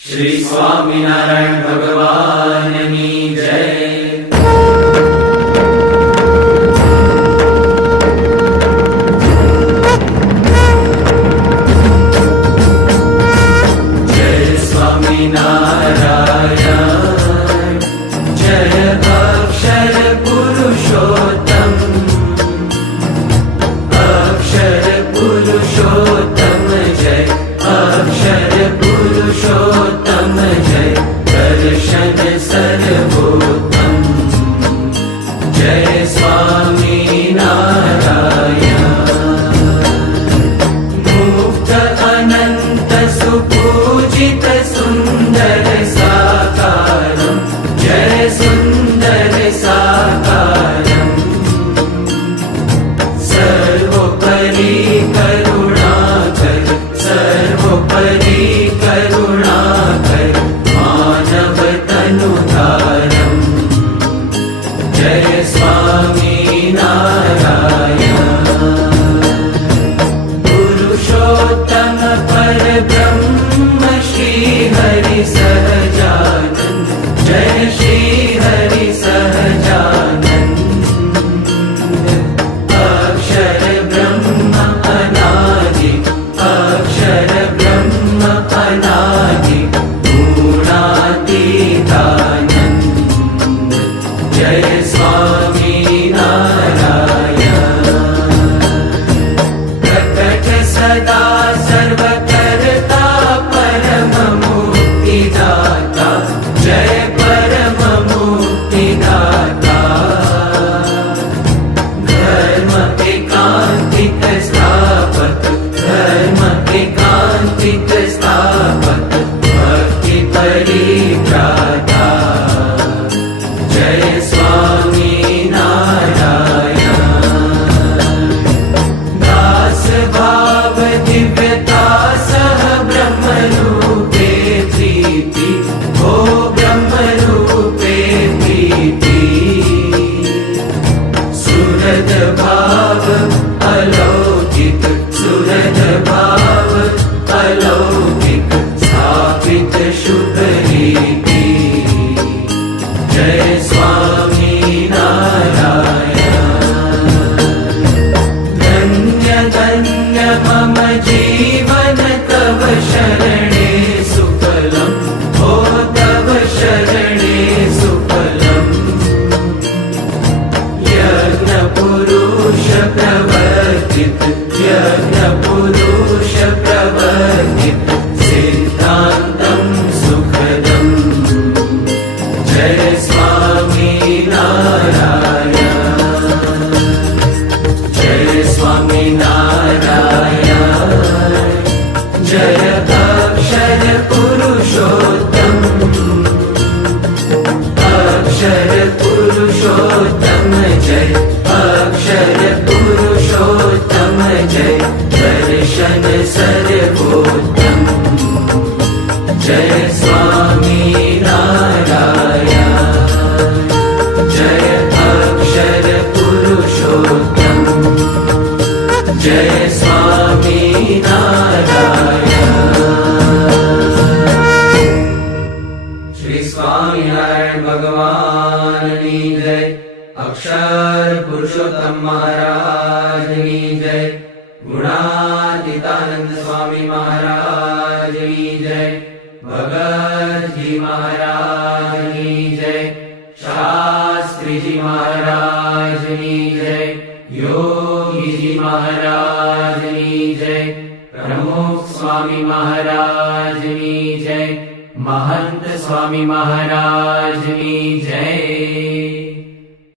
श्री स्वामिनारायण भगवाननी जय। जय स्वामिनारायण, जय अक्षर पुरुषोत्तम, अक्षर पुरुषोत्तम जय, अक्षर पुरुषोत्तम जय, दर्शन सर्वोत्तम जय स्वामिनारायण। मुक्त अनंत सुपूजित सुंदर साकारं जय सुंदर साकारं, सर्वोपरि करुणाकर, सर्वोपरि करुणाकर, मानव तनुधारं जय स्वामिनारायण। पुरुषोत्तम परब्रह्म श्री हरि सहजानंद जय, श्री हरि सहजानंद, अक्षर ब्रह्म अनादि, अक्षर ब्रह्म अनादि, गुणातीतानंद जय स्वामिनारायण। प्रकट सदा सर्वकर्ता परम मुक्तिदाता जय, परम मुक्तिदाता, धर्म एकांतिक स्थापक, धर्म एकांतिक स्थापक, भक्ति परित्राता जय स्वामिनारायण। दास भाव दिव्यता सह ब्रह्म रूपे प्रीति, हो ब्रह्म रूपे प्रीति, सुहृद भाव अलौकिक, सुहृद भाव अलौकिक, स्थापित शुभ रीति जय स्वामिनारायण। धन्य धन्य मम जीवन तव शरणे सुफलम्, हो तव शरणे सुफलम्, यज्ञ पुरुष प्रवर्तित, यज्ञ पुरुष प्रवर्तित, सिद्धान्तं सुखदम् जय स्वामिनारायण। जय स्वामिनारायण, जय अक्षर पुरुषोत्तम, अक्षर पुरुषोत्तम जय, अक्षर पुरुषोत्तम जय, दर्शन सर्वोत्तम जय स्वामिनारायण। जय अक्षर पुरुषोत्तम, जय स्वामिनारायण। श्री स्वामिनारायण भगवान की जय, अक्षर पुरुषोत्तम महाराज की जय, गुणातीतानंद स्वामी महाराज की जय, भगत जी महाराज की जय, शास्त्री जी महाराज की जय, योगी जी महाराज की जय, प्रमुख स्वामी महाराज की जय, महंत स्वामी महाराज की जय।